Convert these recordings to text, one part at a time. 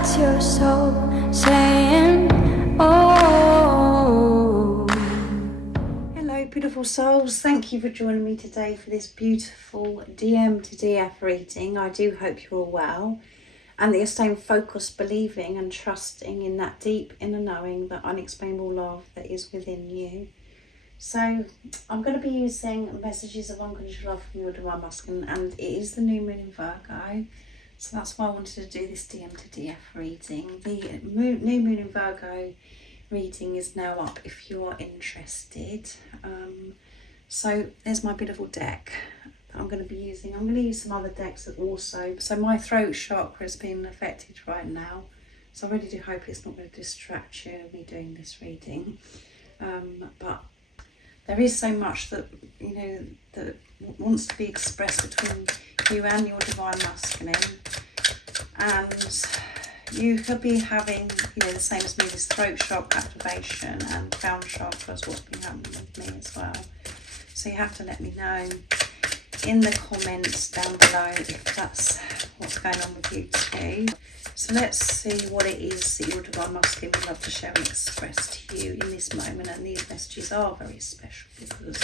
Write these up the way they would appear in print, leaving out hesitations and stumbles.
That's your soul saying, oh. Hello beautiful souls, thank you for joining me today for this beautiful DM to DF reading. I do hope you're all well and that you're staying focused, believing and trusting in that deep inner knowing, that unexplainable love that is within you. So I'm going to be using messages of unconditional love from your divine masculine, and it is the new moon in Virgo, so that's why I wanted to do this DM to DF reading. The new moon in Virgo reading is now up if you're interested. So there's my beautiful deck that I'm going to be using. I'm going to use some other decks also. So my throat chakra has been affected right now, so I really do hope it's not going to distract you me doing this reading. But there is so much that, you know, that wants to be expressed between you and your divine masculine, and you could be having, you know, the same as me, this throat chakra activation and crown chakra is what's been happening with me as well. So you have to let me know in the comments down below if that's what's going on with you too. So let's see what it is that your divine masculine would love to share and express to you in this moment. And these messages are very special because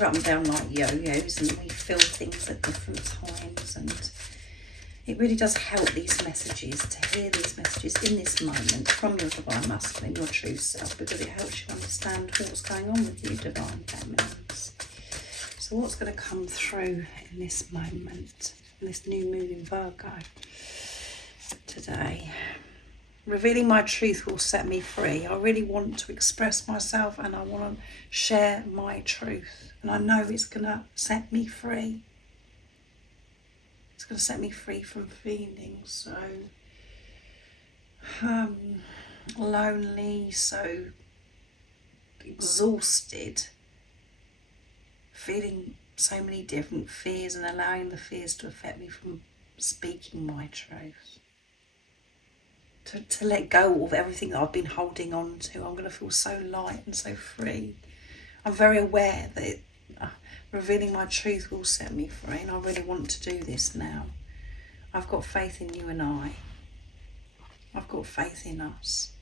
we're up and down like yo-yos and we feel things at different times, and it really does help these messages, to hear these messages in this moment from your divine masculine, your true self, because it helps you understand what's going on with you divine feminines. So what's going to come through in this moment, in this new moon in Virgo today? Revealing my truth will set me free. I really want to express myself and I want to share my truth, and I know it's going to set me free. It's going to set me free from feeling so lonely, so exhausted, feeling so many different fears and allowing the fears to affect me from speaking my truth. To let go of everything that I've been holding on to. I'm going to feel so light and so free. I'm very aware that revealing my truth will set me free, and I really want to do this now. I've got faith in you and I've got faith in us.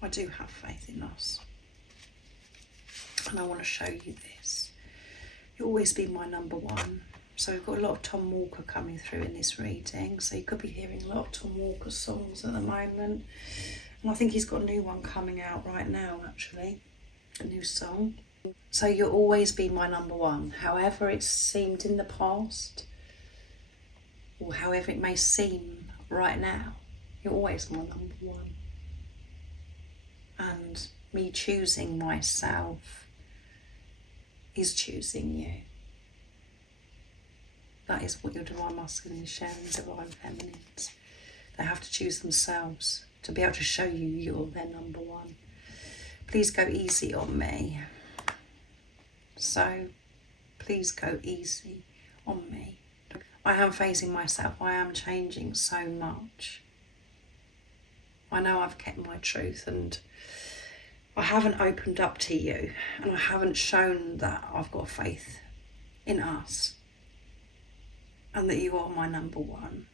I do have faith in us. And I want to show you this. You'll always be my number one. So we've got a lot of Tom Walker coming through in this reading. So you could be hearing a lot of Tom Walker songs at the moment. And I think he's got a new one coming out right now, actually. A new song. So you'll always be my number one. However it seemed in the past, or however it may seem right now, you're always my number one. And me choosing myself is choosing you. That is what your divine masculine is sharing with divine feminines. They have to choose themselves to be able to show you you're their number one. Please go easy on me. So please go easy on me. I am facing myself. I am changing so much. I know I've kept my truth and I haven't opened up to you, and I haven't shown that I've got faith in us and that you are my number one,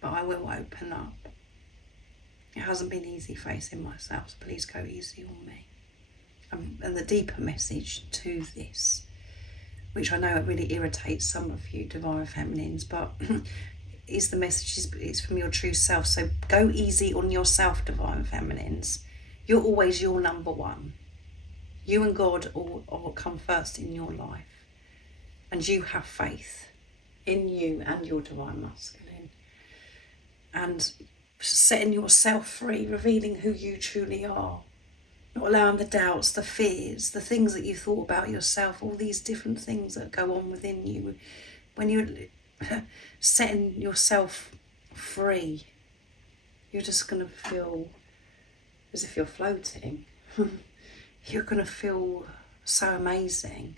but I will open up. It hasn't been easy facing myself, so please go easy on me. And the deeper message to this, which I know it really irritates some of you divine feminines, but is the message is from your true self. So go easy on yourself, divine feminines. You're always your number one. You and God all come first in your life, and you have faith in you and your divine masculine, and setting yourself free, revealing who you truly are, not allowing the doubts, the fears, the things that you thought about yourself, all these different things that go on within you. When you're setting yourself free, you're just going to feel as if you're floating. You're going to feel so amazing.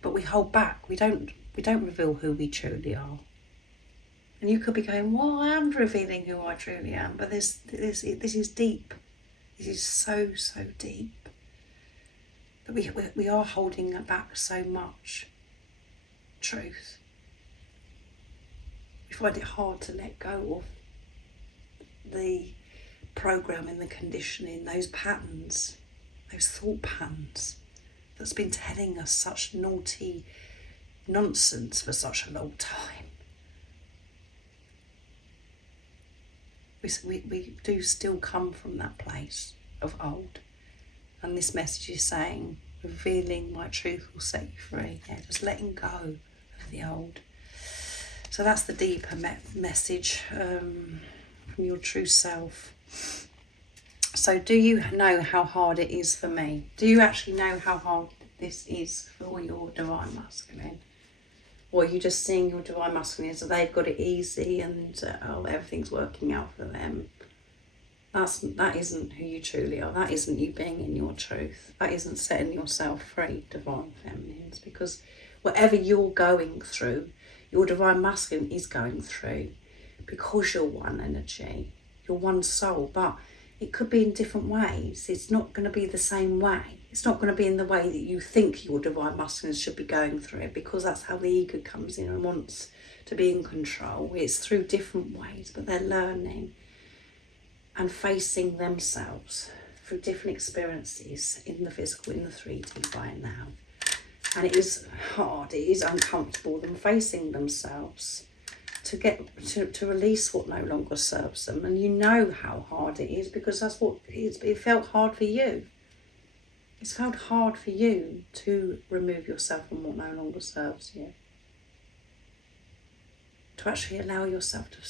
But we hold back. We don't reveal who we truly are. And you could be going, well, I am revealing who I truly am. But this is deep. This is so deep. But we are holding back so much truth. You find it hard to let go of the programming, the conditioning, those patterns, those thought patterns that's been telling us such naughty nonsense for such a long time. We do still come from that place of old, and this message is saying, revealing my truth will set you free. Yeah, just letting go of the old. So that's the deeper message from your true self. So do you know how hard it is for me? Do you actually know how hard this is for your divine masculine? Or are you just seeing your divine masculine as they've got it easy and everything's working out for them? That isn't who you truly are. That isn't you being in your truth. That isn't setting yourself free, divine feminines. Because whatever you're going through, your divine masculine is going through, because you're one energy, you're one soul. But it could be in different ways. It's not going to be the same way. It's not going to be in the way that you think your divine masculine should be going through it, because that's how the ego comes in and wants to be in control. It's through different ways, but they're learning and facing themselves through different experiences in the physical, in the 3D right now. And it is hard, it is uncomfortable, them facing themselves to get to release what no longer serves them. And you know how hard it is, because that's what it felt hard for you. It's felt hard for you to remove yourself from what no longer serves you. To actually allow yourself to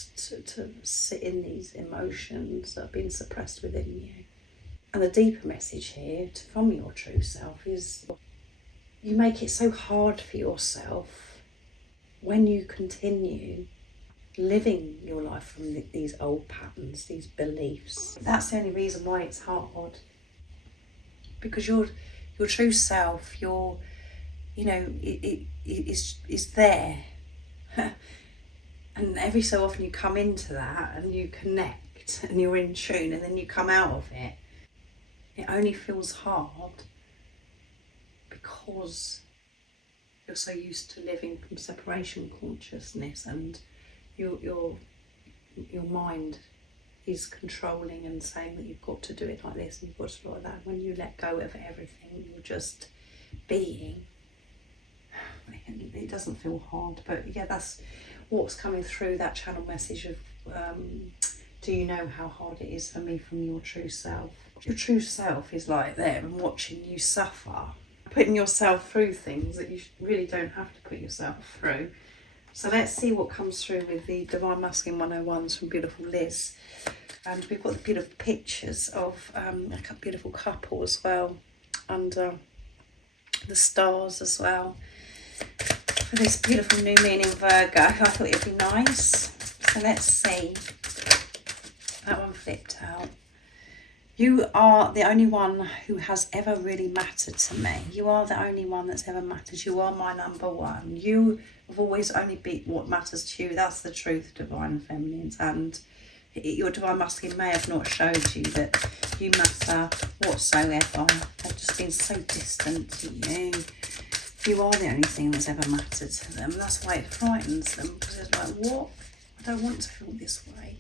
sit in these emotions that have been suppressed within you. And the deeper message here from your true self is, you make it so hard for yourself when you continue living your life from these old patterns, these beliefs. That's the only reason why it's hard. Because your true self, it is there. And every so often you come into that and you connect and you're in tune, and then you come out of it. It only feels hard because you're so used to living from separation consciousness, and your mind is controlling and saying that you've got to do it like this and you've got to do it like that. When you let go of everything, you're just being. It doesn't feel hard, but yeah, that's what's coming through that channel message of do you know how hard it is for me from your true self? Your true self is like there and watching you suffer, putting yourself through things that you really don't have to put yourself through. So let's see what comes through with the Divine Masculine 101s from beautiful Liz. And we've got the beautiful pictures of a beautiful couple as well, and the stars as well. For this beautiful new meaning Virgo, I thought it'd be nice. So let's see. That one flipped out. You are the only one who has ever really mattered to me. You are the only one that's ever mattered. You are my number one. You have always only been what matters to you. That's the truth, divine feminines. And your divine masculine may have not showed you that you matter whatsoever. They've just been so distant to you. You are the only thing that's ever mattered to them. That's why it frightens them, because it's like, what? I don't want to feel this way.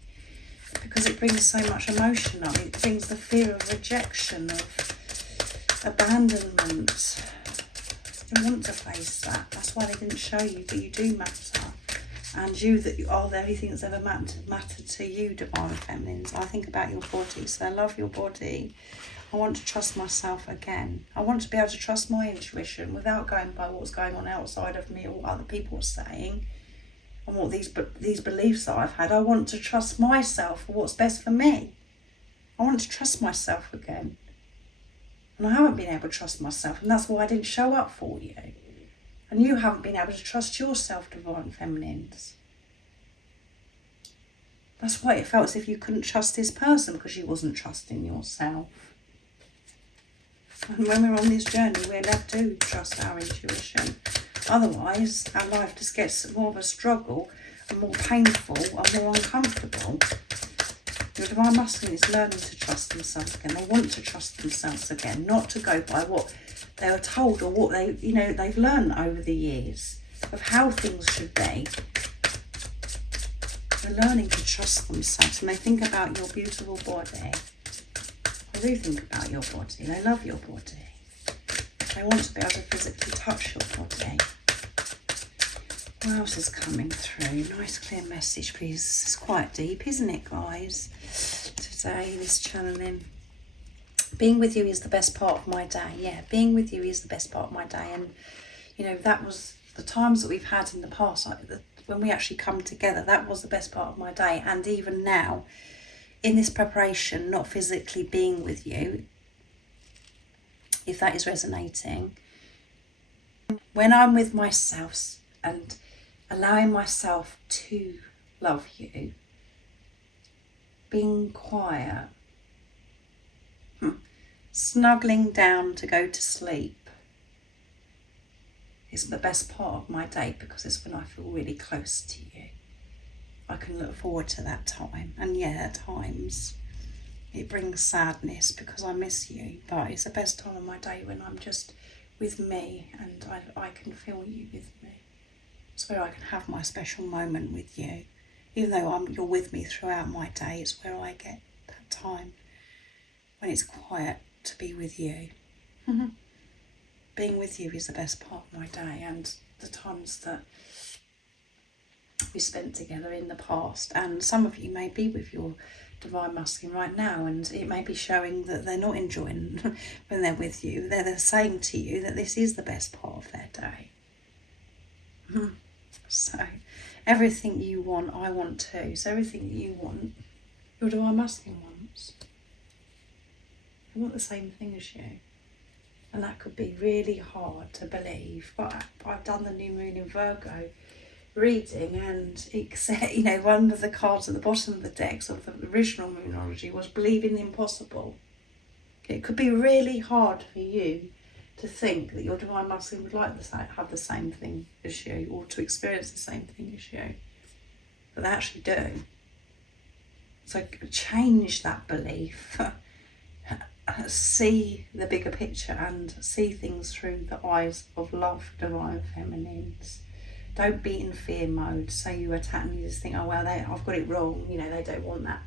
Because it brings so much emotion up. It brings the fear of rejection, of abandonment. They don't want to face that. That's why they didn't show you, but you do matter. And you are the only thing that's ever mattered to you, divine feminines. I think about your body, so I love your body. I want to trust myself again. I want to be able to trust my intuition without going by what's going on outside of me or what other people are saying and what these beliefs that I've had. I want to trust myself for what's best for me. I want to trust myself again. And I haven't been able to trust myself, and that's why I didn't show up for you. And you haven't been able to trust yourself, divine feminines. That's why it felt as if you couldn't trust this person, because you wasn't trusting yourself. And when we're on this journey, we're left to trust our intuition. Otherwise, our life just gets more of a struggle and more painful and more uncomfortable. Your divine masculine is learning to trust themselves again. They want to trust themselves again, not to go by what they were told or what they've learned over the years of how things should be. They're learning to trust themselves, and they think about your beautiful body. They do think about your body. They love your body. They want to be able to physically touch your body. What else is coming through? Nice clear message, please. This is quite deep, isn't it, guys? Today, this channeling. Being with you is the best part of my day. Yeah, being with you is the best part of my day. And, you know, that was the times that we've had in the past, when we actually come together, that was the best part of my day. And even now, in this preparation, not physically being with you, if that is resonating, when I'm with myself and allowing myself to love you, being quiet, snuggling down to go to sleep is the best part of my day, because it's when I feel really close to you. I can look forward to that time. And yeah, at times it brings sadness because I miss you, but it's the best time of my day when I'm just with me and I can feel you with me. It's where I can have my special moment with you. Even though you're with me throughout my day, it's where I get that time when it's quiet to be with you. Being with you is the best part of my day, and the times that we spent together in the past. And some of you may be with your divine masculine right now, and it may be showing that they're not enjoying when they're with you. They're saying to you that this is the best part of their day. So everything you want, I want too. So everything that you want, your divine masculine wants. They want the same thing as you. And that could be really hard to believe, but I've done the new moon in Virgo reading, and it said, you know, one of the cards at the bottom of the decks of the original moonology was believing the impossible. It could be really hard for you to think that your divine masculine would like to have the same thing as you, or to experience the same thing as you, but they actually do. So change that belief. See the bigger picture and see things through the eyes of love, divine feminines. Don't be in fear mode. So you attack and you just think, oh well, I've got it wrong, you know, they don't want that.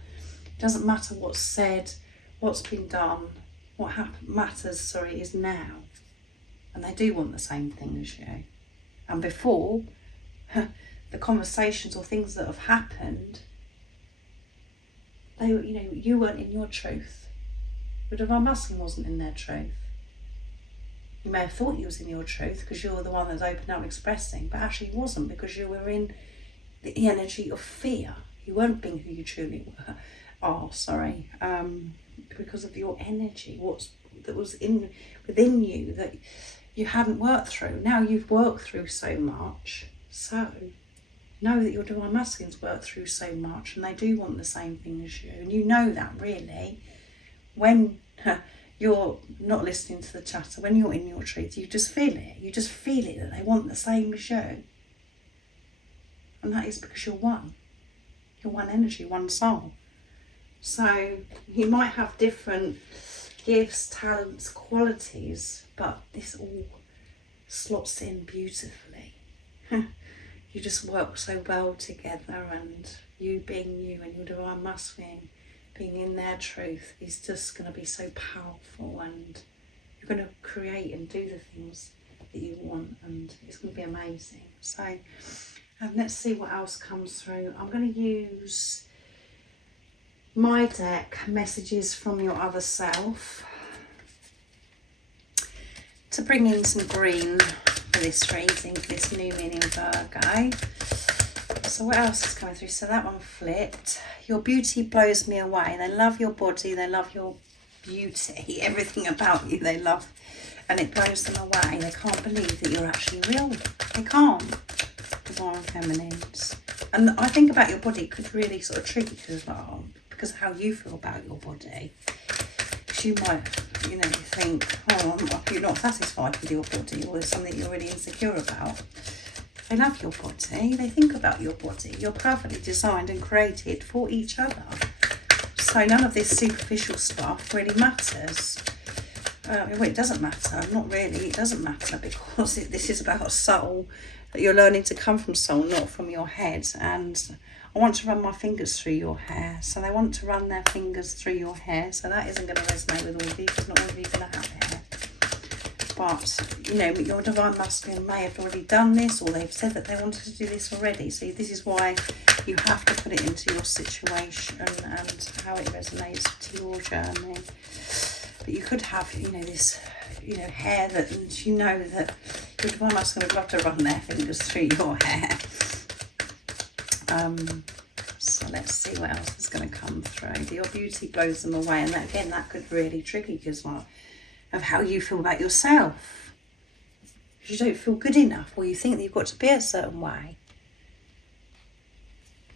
It doesn't matter what's said, what's been done. What matters is now. And they do want the same thing as you. And before, the conversations or things that have happened, you weren't in your truth. Your divine masculine wasn't in their truth. You may have thought you was in your truth because you're the one that's open up expressing, but actually you wasn't, because you were in the energy of fear. You weren't being who you truly are, because of your energy, that was within you that you hadn't worked through. Now you've worked through so much, so know that your divine masculines worked through so much, and they do want the same thing as you. And you know that really when you're not listening to the chatter, when you're in your truth, you just feel it. You just feel it that they want the same as you. And that is because you're one. You're one energy, one soul. So you might have different gifts, talents, qualities, but this all slots in beautifully. You just work so well together, and you being you and your divine masculine being in their truth is just going to be so powerful, and you're going to create and do the things that you want, and it's going to be amazing. So let's see what else comes through. I'm going to use my deck, Messages from Your Other Self, to bring in some green for this reading, for this new moon in Virgo. So what else is coming through? So that one flipped. Your beauty blows me away. They love your body. They love your beauty. Everything about you they love. And it blows them away. They can't believe that you're actually real. They can't. Divine feminines. And I think about your body could really sort of trigger you as well, because of how you feel about your body. Because you might, think, you're not satisfied with your body, or there's something you're really insecure about. They love your body, they think about your body. You're perfectly designed and created for each other. So none of this superficial stuff really matters. It doesn't matter, not really, it doesn't matter, because this is about soul, that you're learning to come from soul, not from your head. And I want to run my fingers through your hair. So they want to run their fingers through your hair. So that isn't going to resonate with all of you because not all of you are going to have hair. But, you know, your divine masculine may have already done this, or they've said that they wanted to do this already. So this is why you have to put it into your situation and how it resonates to your journey. But you could have, you know, this, you know, hair that, and you know that your divine masculine would love to run their fingers through your hair. So let's see what else is going to come through. Your beauty blows them away, and that, again, that could really trigger you because of how you feel about yourself. If you don't feel good enough, or you think that you've got to be a certain way,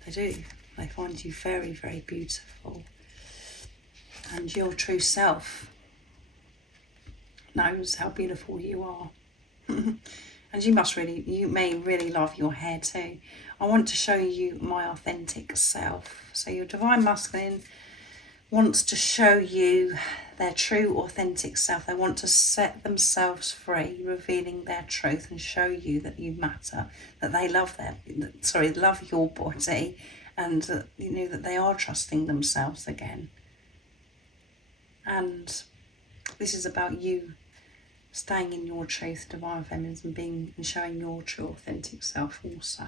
they do. They find you very, very beautiful, and your true self knows how beautiful you are. And you may really love your hair too. I want to show you my authentic self. So your divine masculine wants to show you their true authentic self. They want to set themselves free, revealing their truth, and show you that you matter, that they love love your body, and that, you know, that they are trusting themselves again. And this is about you staying in your truth, divine feminines, and showing your true authentic self also.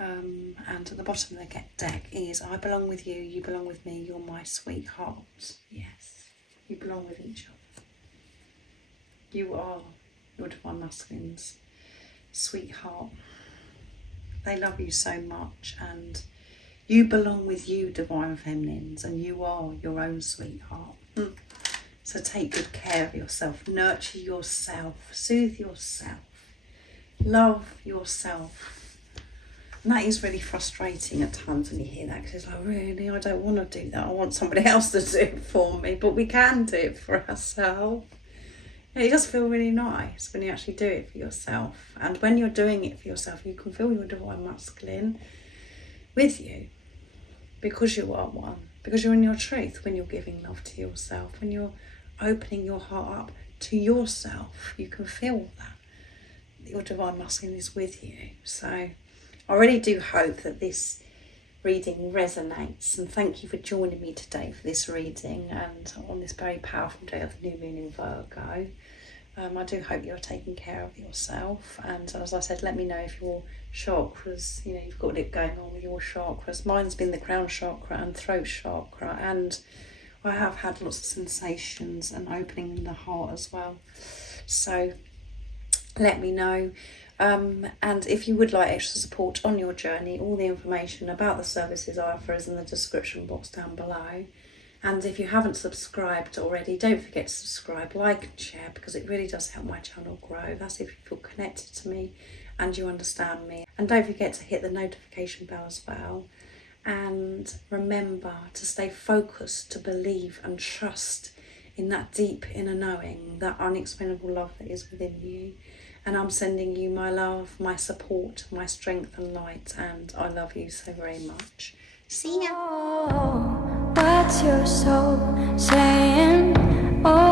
And at the bottom of the deck is, I belong with you, you belong with me, you're my sweetheart. Yes, you belong with each other. You are your divine masculine's sweetheart. They love you so much, and you belong with you, divine feminines, and you are your own sweetheart. So take good care of yourself, nurture yourself, soothe yourself, love yourself. And that is really frustrating at times when you hear that, because it's like, really, I don't want to do that. I want somebody else to do it for me, but we can do it for ourselves. It does feel really nice when you actually do it for yourself. And when you're doing it for yourself, you can feel your divine masculine with you, because you are one, because you're in your truth when you're giving love to yourself, when you're opening your heart up to yourself. You can feel that your divine masculine is with you. So I really do hope that this reading resonates, and thank you for joining me today for this reading, and on this very powerful day of the new moon in Virgo. I do hope you're taking care of yourself, and as I said, let me know if your chakras, you know, you've got it going on with your chakras. Mine's been the crown chakra and throat chakra, and I have had lots of sensations and opening in the heart as well. So let me know. And if you would like extra support on your journey, all the information about the services I offer is in the description box down below. And if you haven't subscribed already, don't forget to subscribe, like and share, because it really does help my channel grow. That's if you feel connected to me and you understand me. And don't forget to hit the notification bell as well. And remember to stay focused, to believe and trust in that deep inner knowing, that unexplainable love that is within you. And I'm sending you my love, my support, my strength and light, and I love you so very much. See ya. Oh, what's your soul saying? Oh.